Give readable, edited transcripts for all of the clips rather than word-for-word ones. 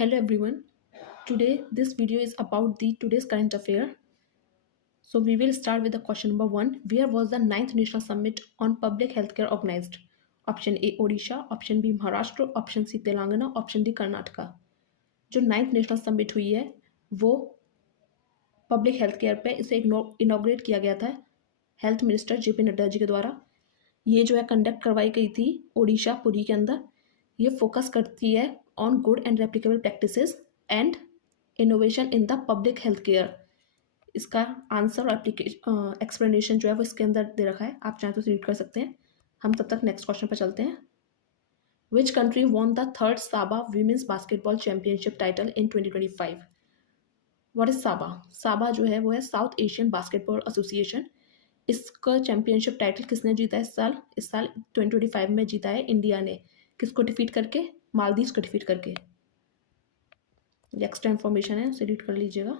Hello everyone. Today this video is about the today's current affair. So we will start with the question number 1. Where was the ninth National Summit on Public Healthcare organized? Option A Odisha, option B Maharashtra, option C Telangana, option D Karnataka. जो ninth national summit हुई है वो public health care पे इसे inaugurate किया गया था health minister JP Nadda ji के द्वारा. ये जो है कंडक्ट करवाई गई थी ओडिशा पुरी के अंदर. ये फोकस करती है on good and replicable practices and innovation in the public health care. इसका आंसर और एक्सप्लेनेशन जो है वो इसके अंदर दे रखा है, आप चाहें तो रीड कर सकते हैं. हम तब तक नेक्स्ट क्वेश्चन पर चलते हैं. Which country won the third SABA women's basketball championship title in 2025? What is SABA? SABA जो है वो है साउथ एशियन बास्केटबॉल एसोसिएशन. इसका चैंपियनशिप टाइटल किसने जीता है इस साल 2025 में जीता है इंडिया ने. किसको डिफीट करके? मालदीव्स को डिफीट करके. ये एक्स्ट्रा इन्फॉर्मेशन है, उसे रीड कर लीजिएगा.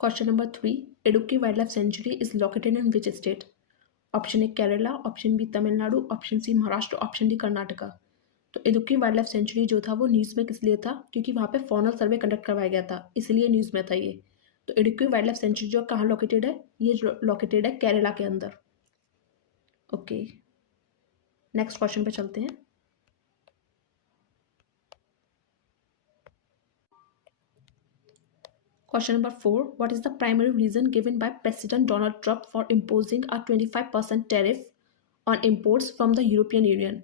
Question number 3. Idukki Wildlife Sanctuary is located in which state? Option A Kerala, option B Tamil Nadu, option C Maharashtra, option D Karnataka. तो इडुक्की वाइल्ड लाइफ सेंचुरी जो था वो न्यूज़ में किस लिए था? क्योंकि वहाँ पे फॉनल सर्वे कंडक्ट करवाया गया था, इसलिए न्यूज़ में था ये. तो इडुक्की वाइल्ड लाइफ सेंचुरी जो कहाँ लोकेटेड है? ये जो लोकेटेड है केरला के अंदर. ओके, नेक्स्ट क्वेश्चन पे चलते हैं. Question number 4. What is the primary reason given by President Donald Trump for imposing a 25% tariff on imports from the European Union?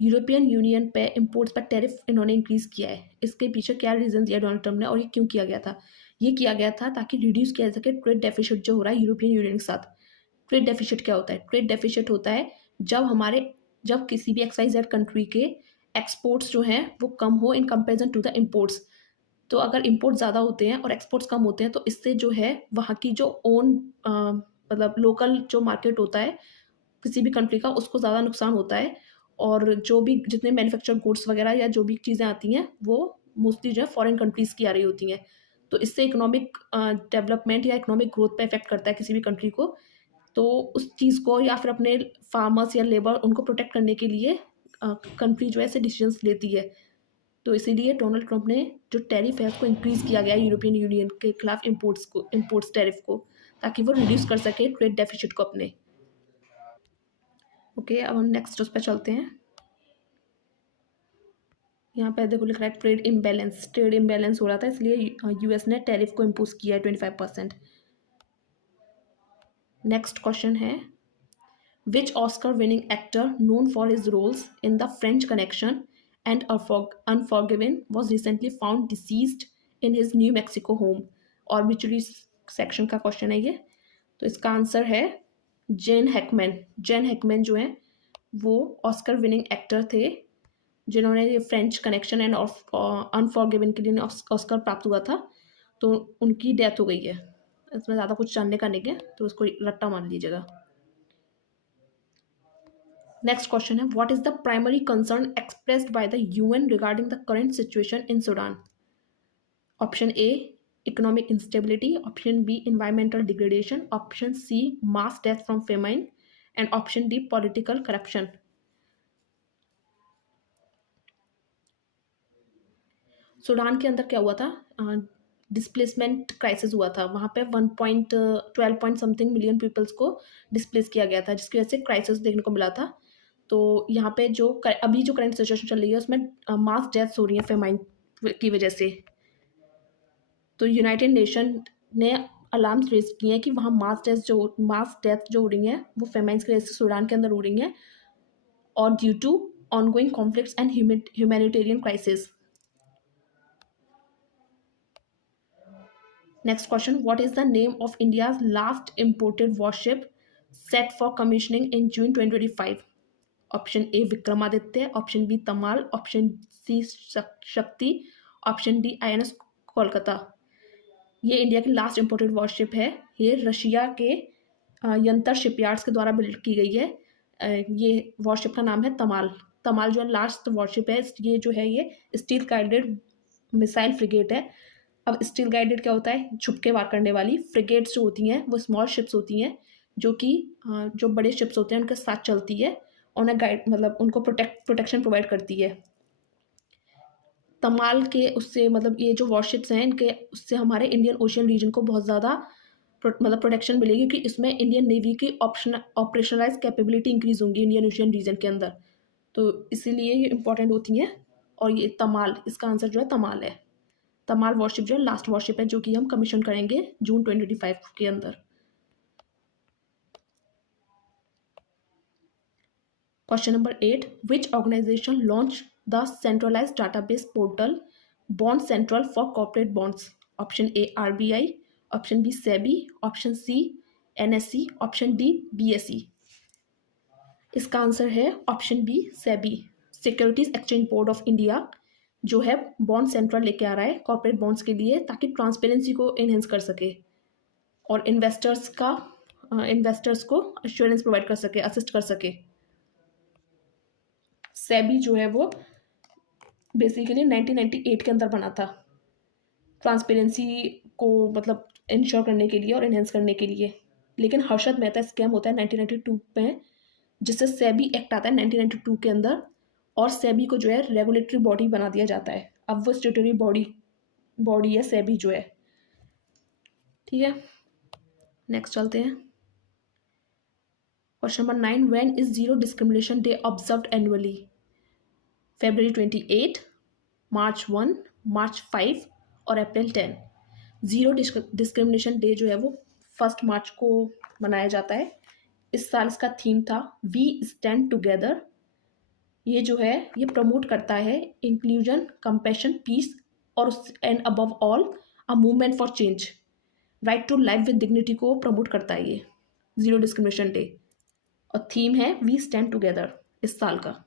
European union पे इम्पोर्ट्स पर टैरिफ इन्होंने इंक्रीज़ किया है. इसके पीछे क्या रीज़न दिया डोनाल्ड ट्रम्प ने और ये क्यों किया गया था? ये किया गया था ताकि रिड्यूस किया जा सके ट्रेड डेफिसिट जो हो रहा है यूरोपियन यूनियन के साथ. ट्रेड डेफिसिट क्या होता है? ट्रेड डेफिसिट होता है जब किसी भी XYZ कंट्री के एक्सपोर्ट्स जो हैं वो कम हो in comparison to the imports. तो अगर इम्पोर्ट ज़्यादा होते हैं और एक्सपोर्ट्स कम होते हैं तो इससे जो है वहाँ की जो ओन मतलब लोकल जो मार्केट होता है किसी भी कंट्री का उसको ज़्यादा नुकसान होता है. और जो भी जितने मैन्युफैक्चर्ड गुड्स वगैरह या जो भी चीज़ें आती हैं वो मोस्टली जो है फॉरेन कंट्रीज़ की आ रही होती हैं. तो इससे इकोनॉमिक डेवलपमेंट या इकोनॉमिक ग्रोथ पे इफेक्ट करता है किसी भी कंट्री को. तो उस चीज़ को या फिर अपने फार्मर्स या लेबर उनको प्रोटेक्ट करने के लिए कंट्री जो है ऐसे डिसीजंस लेती है. तो इसीलिए डोनाल्ड ट्रम्प ने जो टैरिफ है उसको इंक्रीज़ किया गया है यूरोपियन यूनियन के खिलाफ इम्पोर्ट्स टैरिफ को, ताकि वो रिड्यूस कर सके ट्रेड डेफिसिट को अपने. ओके, अब हम नेक्स्ट उस पर चलते हैं. यहाँ पे देखो लिख रहा है ट्रेड इम्बैलेंस हो रहा था, इसलिए यूएस ने टैरिफ को इम्पोज किया है 25%. नेक्स्ट क्वेश्चन है which Oscar winning actor known for his roles in the French Connection and Unforgiven was recently found deceased in his New Mexico home. Obituary section का क्वेश्चन है ये. तो इसका आंसर है जेन हैकमैन जो है वो ऑस्कर विनिंग एक्टर थे जिन्होंने ये फ्रेंच कनेक्शन एंड अनफॉरगिवन के लिए ऑस्कर प्राप्त हुआ था. तो उनकी डेथ हो गई है. इसमें ज़्यादा कुछ जानने का नहीं है, तो उसको रट्टा मान लीजिएगा. नेक्स्ट क्वेश्चन है what is the primary concern expressed by the UN regarding the current situation in Sudan? Option A economic instability, option B environmental degradation, option C mass death from famine and option D political corruption. Sudan के अंदर क्या हुआ था? Displacement crisis हुआ था. वहाँ पे 1.12 point something million peoples को डिस्प्लेस किया गया था, जिसकी वजह से क्राइसिस देखने को मिला था. तो यहाँ पे अभी जो करंट सिचुएशन चल रही है उसमें मास डेथ्स हो रही हैं फेमाइन की वजह से. तो यूनाइटेड नेशन ने अलार्म्स रेज किए हैं कि वहाँ मास डेथ जो हो रही हैं वो फेमाइन्स की वजह से सूडान के अंदर हो रही हैं और due to ongoing conflicts and humanitarian crisis. Next question. What is the name of India's last imported warship set for commissioning in June 2025? Option A Vikramaditya, option B Tamal, option C Shakti, option D INS Kolkata. ये India की last imported worship है. ये Russia के यंतर shipyards के द्वारा build की गई है. ये वॉरशिप का नाम है तमाल जो है लास्ट वॉरशिप है. ये जो है ये स्टील गाइडेड मिसाइल फ्रिगेट है. अब स्टील गाइडेड क्या होता है? छुप के वार करने वाली. फ्रिगेट्स जो होती हैं वो स्मॉल शिप्स होती हैं जो कि जो बड़े शिप्स होते हैं उनके साथ चलती है ऑन अ गाइड, मतलब उनको प्रोटेक्शन प्रोवाइड करती है। तमाल के उससे, मतलब ये जो वॉरशिप्स हैं इनके उससे हमारे इंडियन ओशियन रीजन को बहुत ज़्यादा मतलब प्रोटेक्शन मिलेगी, क्योंकि इसमें इंडियन नेवी की ऑपरेशनलाइज कैपेबिलिटी इंक्रीज होंगी इंडियन ओशियन रीजन के अंदर, तो इसीलिए ये इंपॉर्टेंट होती हैं। और ये तमाल, इसका आंसर जो है तमाल है। तमाल वॉरशिप जो है लास्ट वॉरशिप है जो कि हम कमीशन करेंगे जून 2025 के अंदर। Question number 8. Which organization launched the centralized database portal Bond Central for corporate bonds? Option A RBI, option B SEBI, option C NSE, option D BSE. इसका आंसर है option B SEBI, securities exchange board of India, जो है bond central लेके आ रहा है corporate bonds के लिए, ताकि ट्रांसपेरेंसी को एनहेंस कर सके और इन्वेस्टर्स को अश्योरेंस प्रोवाइड कर सके, असिस्ट कर सके। सेबी जो है वो बेसिकली 1998 के अंदर बना था, ट्रांसपेरेंसी को मतलब इंश्योर करने के लिए और इन्हेंस करने के लिए। लेकिन हर्षद मेहता स्कैम होता है 1992 में, जिससे सेबी एक्ट आता है 1992 के अंदर, और सेबी को जो है रेगुलेटरी बॉडी बना दिया जाता है। अब वो स्टेटरी बॉडी है सेबी जो है। ठीक है, नेक्स्ट चलते हैं। Question number 9. When is zero discrimination day observed annually? February 28, March 1, March 5 और अप्रैल 10। जीरो डिस्क्रिमिनेशन डे जो है वो 1 मार्च को मनाया जाता है। इस साल इसका थीम था वी स्टैंड टुगेदर। ये जो है ये प्रमोट करता है इंक्लूजन, कंपैशन, पीस और and above all a movement for change, right to life with dignity को प्रमोट करता है ये जीरो डिस्क्रिमिनेशन डे, और थीम है वी स्टैंड टुगेदर इस साल का।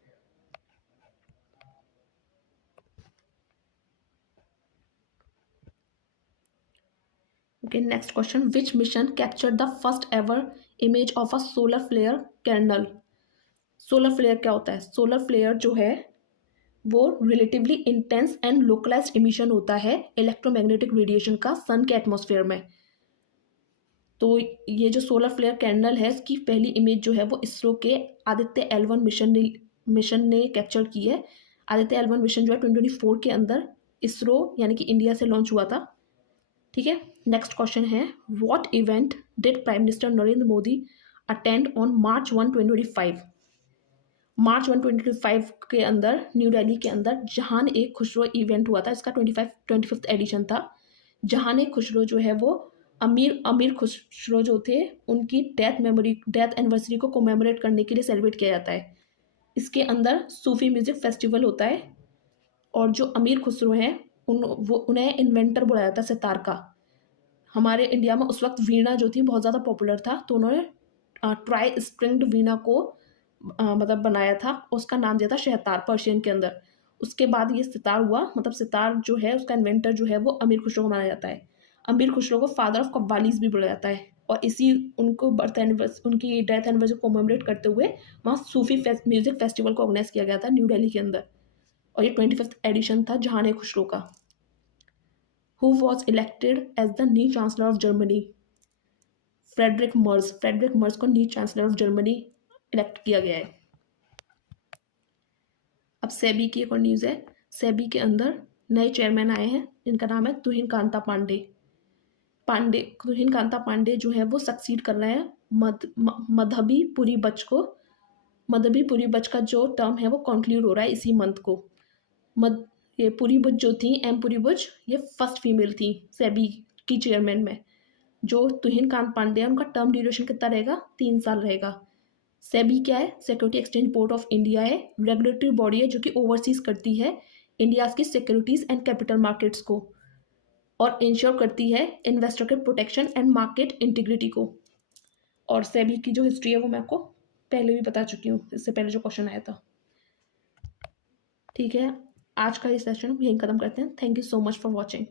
Okay, next question. Which mission captured the first ever image of a solar flare kernel? Solar flare क्या होता है? सोलर फ्लेयर जो है वो relatively intense and localized emission होता है इलेक्ट्रोमैग्नेटिक रेडिएशन का सन के एटमॉस्फेयर में। तो ये जो सोलर फ्लेयर कैंडल है इसकी पहली इमेज जो है वो इसरो के आदित्य L1 मिशन ने कैप्चर की है। आदित्य L1 मिशन जो है 2024 के अंदर इसरो यानी कि इंडिया से लॉन्च हुआ था। ठीक है, नेक्स्ट क्वेश्चन है what event did prime minister Narendra Modi attend on March 1, 2025? March 1, 2025 के अंदर न्यू दिल्ली के अंदर जहान ए खुसरो इवेंट हुआ था। इसका 25th एडिशन था। जहान ए खुसरो जो है वो अमीर खुसरो जो थे उनकी डेथ एनिवर्सरी को कोमेमोरेट करने के लिए सेलिब्रेट किया जाता है। इसके अंदर सूफी म्यूजिक फेस्टिवल होता है, और जो अमीर खुसरो हैं उन्हें इन्वेंटर बुलाया जाता है सितार का। हमारे इंडिया में उस वक्त वीणा जो थी बहुत ज़्यादा पॉपुलर था, तो उन्होंने ट्राई स्ट्रिंग्ड वीणा को मतलब बनाया था, उसका नाम दिया था शहतार पर्शियन के अंदर। उसके बाद ये सितार हुआ, मतलब सितार जो है उसका इन्वेंटर जो है वो अमीर खुसरो को माना जाता है। अमीर खुसरो को फादर ऑफ कव्वालीज भी बोला जाता है, और इसी उनको उनकी डेथ एनिवर्सरी को कोमेमोरेट करते हुए वहाँ सूफी म्यूजिक फेस्टिवल को ऑर्गेनाइज किया गया था न्यू दिल्ली के अंदर, और ये 25th एडिशन था जहान ए खुसरो का। Who was elected as the new chancellor of Germany? Friedrich Merz को new chancellor of Germany elect किया गया है। अब सेबी की एक और न्यूज़ है। सेबी के अंदर नए चेयरमैन आए हैं जिनका नाम है तुहिन कांता पांडे जो है वो सक्सीड कर रहे हैं मधबी पुरी बच को। मधबी पुरी बच का जो टर्म है वो कंक्लूड हो रहा है इसी मंथ को। ये पुरी बुच जो थी, एम पुरी बुच, ये फर्स्ट फीमेल थी सेबी की चेयरमैन में। जो तुहिन कांत पांडे है उनका टर्म ड्यूरेशन कितना रहेगा? 3 साल रहेगा। सेबी क्या है? Security exchange board of India है, रेगुलेटरी बॉडी है जो कि ओवरसीज करती है इंडिया की सिक्योरिटीज एंड कैपिटल मार्केट्स को, और इंश्योर करती है इन्वेस्टर के प्रोटेक्शन एंड मार्केट इंटीग्रिटी को। और सेबी की जो हिस्ट्री है वो मैं आपको पहले भी बता चुकी हूँ, इससे पहले जो क्वेश्चन आया था। ठीक है, आज का ये सेशन यहीं खत्म करते हैं। Thank you so much for watching.